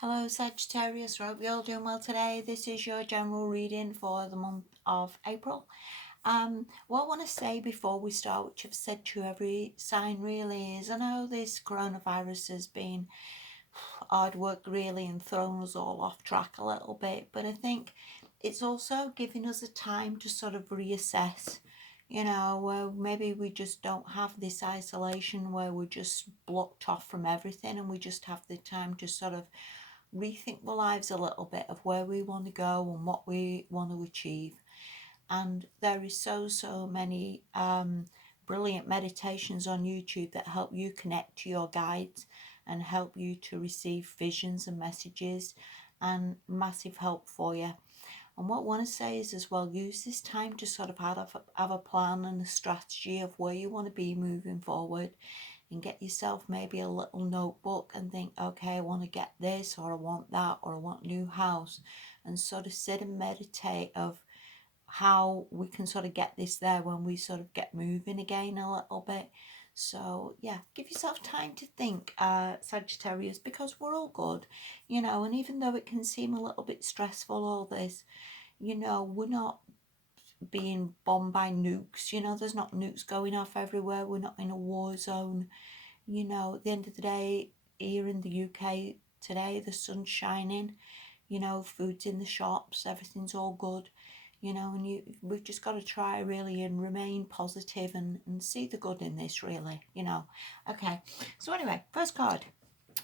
Hello Sagittarius, hope you're all doing well today. This is your general reading for the month of April. What I want to say before we start, which I've said to every sign really, is I know this coronavirus has been hard work really and thrown us all off track a little bit, but I think it's also giving us a time to sort of reassess, where maybe we just don't have this isolation where we're just blocked off from everything and we just have the time to sort of rethink our lives a little bit of where we want to go and what we want to achieve. And there is so many brilliant meditations on YouTube that help you connect to your guides and help you to receive visions and messages, and massive help for you. And what I want to say is as well, use this time to sort of have a plan and a strategy of where you want to be moving forward, and get yourself maybe a little notebook and think, okay, I want to get this, or I want that, or I want a new house, and sort of sit and meditate of how we can sort of get this there when we sort of get moving again a little bit. So yeah, give yourself time to think, Sagittarius, because we're all good, and even though it can seem a little bit stressful, all this, we're not being bombed by nukes. There's not nukes going off everywhere. We're not in a war zone. At the end of the day, here in the UK today, the sun's shining, food's in the shops, everything's all good, and we've just got to try really and remain positive and see the good in this really. Okay, so anyway, first card,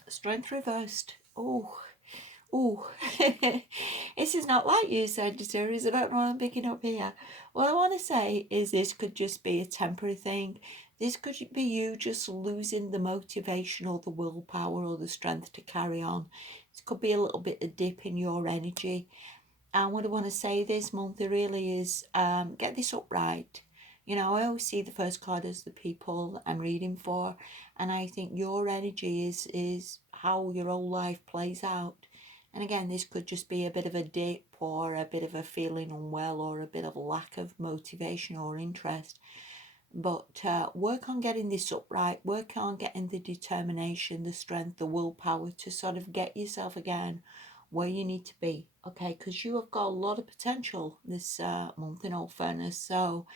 Strength reversed. Oh, this is not like you, Sagittarius. I don't know what I'm picking up here. What I want to say is this could just be a temporary thing. This could be you just losing the motivation or the willpower or the strength to carry on. This could be a little bit of dip in your energy. And what I want to say this month really is get this upright. I always see the first card as the people I'm reading for, and I think your energy is how your whole life plays out. And again, this could just be a bit of a dip or a bit of a feeling unwell or a bit of a lack of motivation or interest. But work on getting this upright, work on getting the determination, the strength, the willpower to sort of get yourself again where you need to be, okay? Because you have got a lot of potential this month, in all fairness. So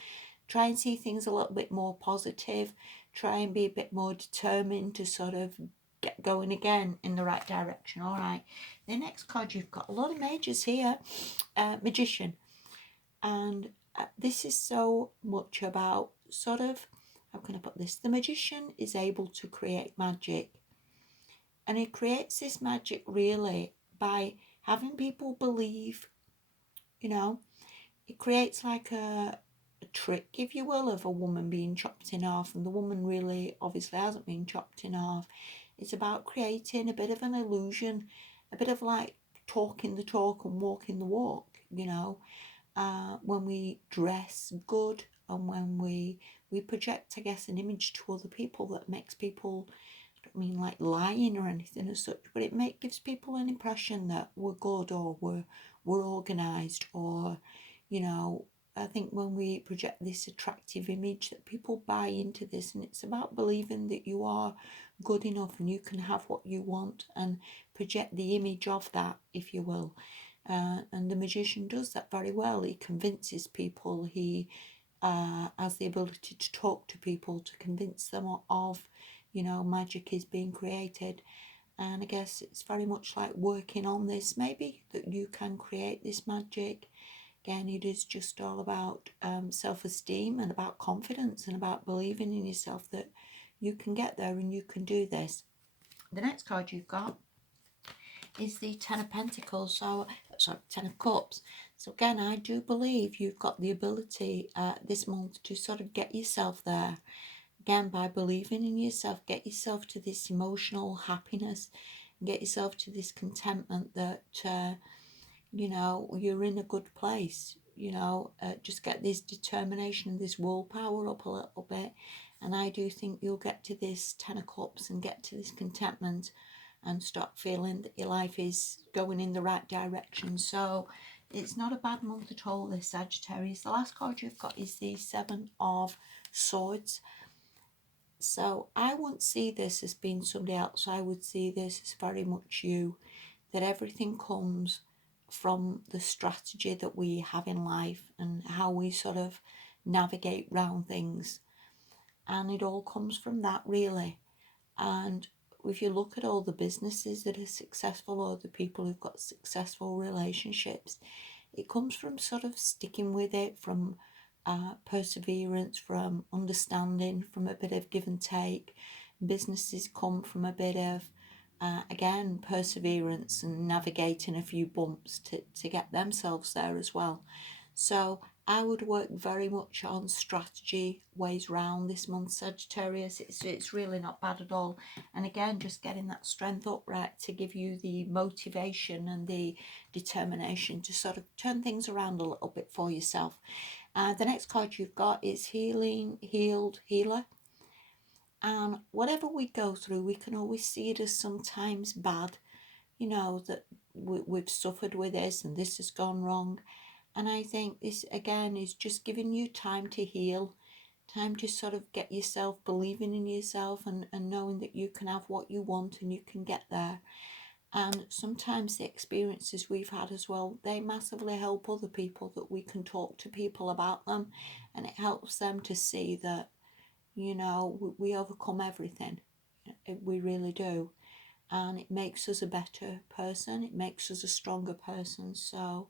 try and see things a little bit more positive. Try and be a bit more determined to sort of get going again in the right direction. All right. The next card, you've got a lot of majors here. Magician. And this is so much about sort of, how can I put this? The magician is able to create magic. And he creates this magic really by having people believe, it creates like a trick, if you will, of a woman being chopped in half, and the woman really obviously hasn't been chopped in half. It's about creating a bit of an illusion, a bit of like talking the talk and walking the walk, when we dress good and when we project, I guess, an image to other people that makes people, I don't mean like lying or anything as such, but it gives people an impression that we're good or we're organised, or I think when we project this attractive image that people buy into this, and it's about believing that you are good enough and you can have what you want and project the image of that, if you will. And the magician does that very well. He convinces people. He has the ability to talk to people, to convince them of, magic is being created. And I guess it's very much like working on this, maybe, that you can create this magic. Again, it is just all about self-esteem and about confidence and about believing in yourself that you can get there and you can do this. The next card you've got is the Ten of Pentacles, Ten of Cups. So again, I do believe you've got the ability this month to sort of get yourself there. Again, by believing in yourself, get yourself to this emotional happiness, and get yourself to this contentment that, you're in a good place. Just get this determination and this willpower up a little bit. And I do think you'll get to this Ten of Cups and get to this contentment and start feeling that your life is going in the right direction. So it's not a bad month at all, this Sagittarius. The last card you've got is the Seven of Swords. So I wouldn't see this as being somebody else. I would see this as very much you. that everything comes from the strategy that we have in life and how we sort of navigate round things. And it all comes from that, really. And if you look at all the businesses that are successful or the people who've got successful relationships, it comes from sort of sticking with it, from perseverance, from understanding, from a bit of give and take. Businesses come from a bit of, again, perseverance and navigating a few bumps to get themselves there as well. So I would work very much on strategy, ways round this month, Sagittarius. It's really not bad at all. And again, just getting that strength up, right, to give you the motivation and the determination to sort of turn things around a little bit for yourself. The next card you've got is Healing, Healed, Healer. And whatever we go through, we can always see it as sometimes bad, that we've suffered with this and this has gone wrong. And I think this, again, is just giving you time to heal, time to sort of get yourself believing in yourself and knowing that you can have what you want and you can get there. And sometimes the experiences we've had as well, they massively help other people, that we can talk to people about them, and it helps them to see that, we overcome everything. We really do. And it makes us a better person. It makes us a stronger person. So,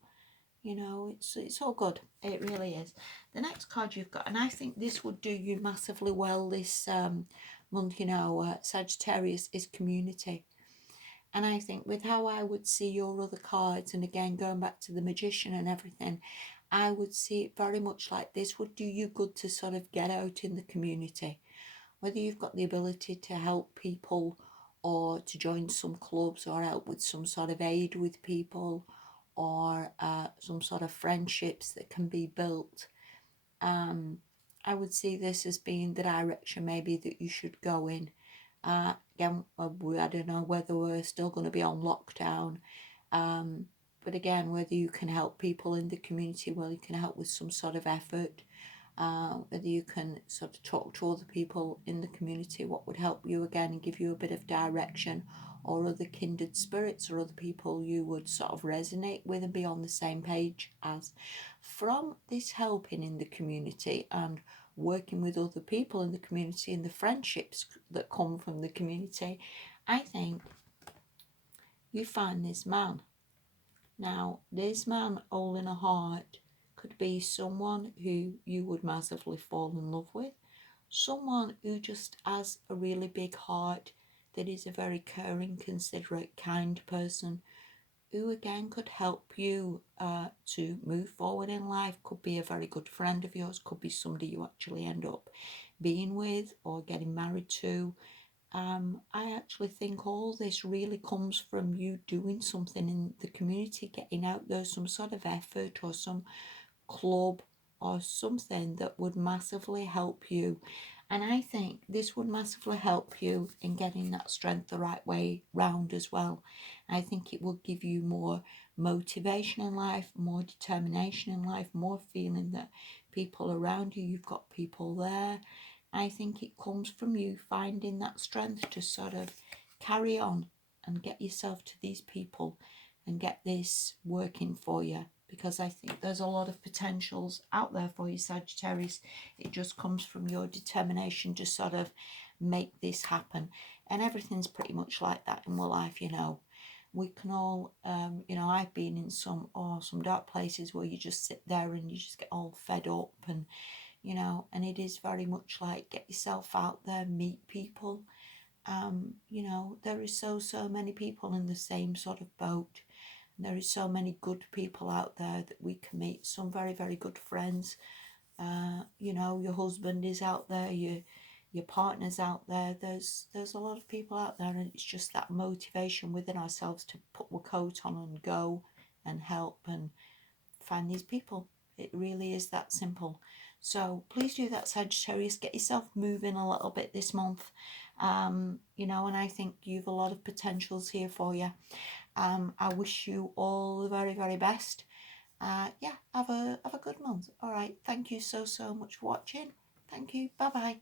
it's all good. It really is. The next card you've got, and I think this would do you massively well this month, Sagittarius, is community. And I think with how I would see your other cards, and again, going back to the Magician and everything, I would see it very much like this would do you good to sort of get out in the community. Whether you've got the ability to help people or to join some clubs or help with some sort of aid with people or some sort of friendships that can be built. I would see this as being the direction maybe that you should go in. Again, I don't know whether we're still going to be on lockdown, but again, whether you can help people in the community, whether you can help with some sort of effort, whether you can sort of talk to other people in the community, what would help you again and give you a bit of direction, or other kindred spirits or other people you would sort of resonate with and be on the same page as. From this helping in the community and working with other people in the community and the friendships that come from the community, I think you find this man. Now, this man holding a heart could be someone who you would massively fall in love with, someone who just has a really big heart, that is a very caring, considerate, kind person, who again could help you to move forward in life. Could be a very good friend of yours, could be somebody you actually end up being with or getting married to. I actually think all this really comes from you doing something in the community, getting out there, some sort of effort or some club or something that would massively help you. And I think this would massively help you in getting that strength the right way round as well. I think it will give you more motivation in life, more determination in life, more feeling that people around you, you've got people there. I think it comes from you finding that strength to sort of carry on and get yourself to these people and get this working for you, because I think there's a lot of potentials out there for you, Sagittarius. It just comes from your determination to sort of make this happen. And everything's pretty much like that in my life, We can all, I've been in some dark places where you just sit there and you just get all fed up and, and it is very much like get yourself out there, meet people. There is so many people in the same sort of boat. There is so many good people out there that we can meet, some very, very good friends. Your husband is out there, your partner's out there. There's a lot of people out there, and it's just that motivation within ourselves to put our coat on and go and help and find these people. It really is that simple. So please do that, Sagittarius. Get yourself moving a little bit this month. And I think you've a lot of potentials here for you. I wish you all the very, very best. Have a good month. All right. Thank you so much for watching. Thank you. Bye bye.